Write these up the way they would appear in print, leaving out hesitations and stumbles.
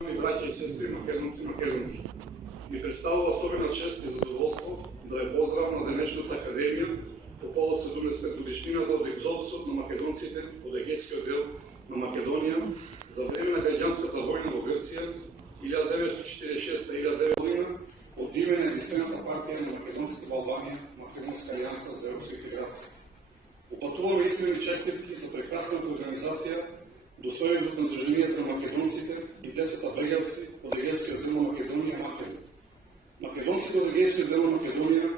Браќа и сестри, македонци и македонки, ми представува особена чест и задоволство да ја поздравам на денешната академија по повод 70 годишнината од екзодусот на македонците од Егејскиот дел на Македонија за време на граѓанската војна во Грција 1946-1900 година од име на единствената партија на македонските Албанија, Македонска алијанса за европска интеграција. Упатуваме искрени честитки за прекрасната организација до Сојузот на Сдруженијата на македонците и децата бегалци од Егејскиот дел на Македонија Македон. Македонците од Егејскиот дел на Македонија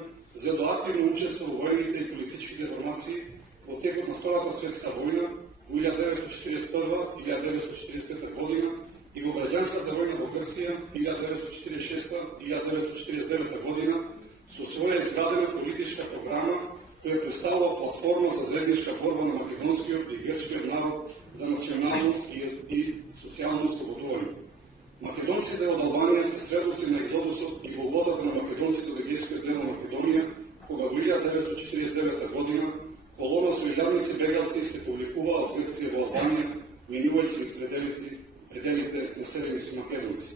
зедо активно учество во војните и политичките формации во текот на Втората светска војна во 1941-1945 година и во граѓанската војна во Грција 1946-1949 година со своја изградена политичка програма која представува платформа за заедничка борба на македонскиот и грчкиот народ за национално и социјално ослободување. Македонците од Албанија се сведоци на екзодусот и волбодата на македонците од Егејскиот дел на Македонија, кога во 1949 година колона со илјадници бегалци се повлекуваа од Грција во Албанија, минувајќи низ пределите населени со македонци.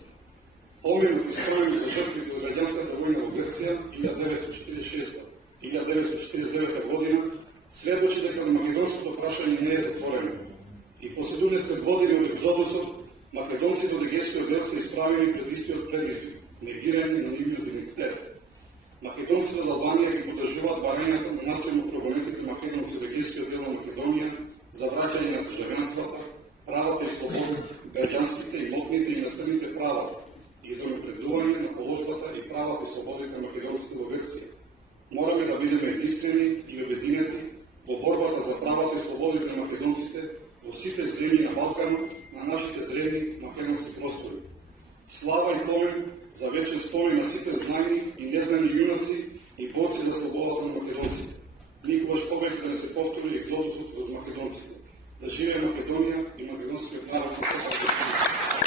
Поминот и спомен за жртвите од граѓанската војна во Грција 1946-1949 година сведочи дека македонското прашање не е затворено. И по 70 години од екзодусот, македонците од Егејскиот дел се исправени пред истиот предизвик, негирање на нивниот идентитет. Македонците од Албанија ги поддржуваат барањата на насилно прогонетите македонци од Егејскиот дел на Македонија за враќање на државенствата, правата и слободи, граѓанските, имотните и наследните права и за напредување на положбата и правата и слободите на македонците во Грција. Мораме да бидеме единствени и обединети во борбата за правата и слободите на македонците во сите земји на Балканот, на нашите древни македонски простори. Слава и помен за вечен спомен на сите знајни и незнани јунаци и борци за слободата на македонците. Никогаш повеќе да не се повтори екзодусот во македонците. Да живее Македонија и македонскиот народ на сепак.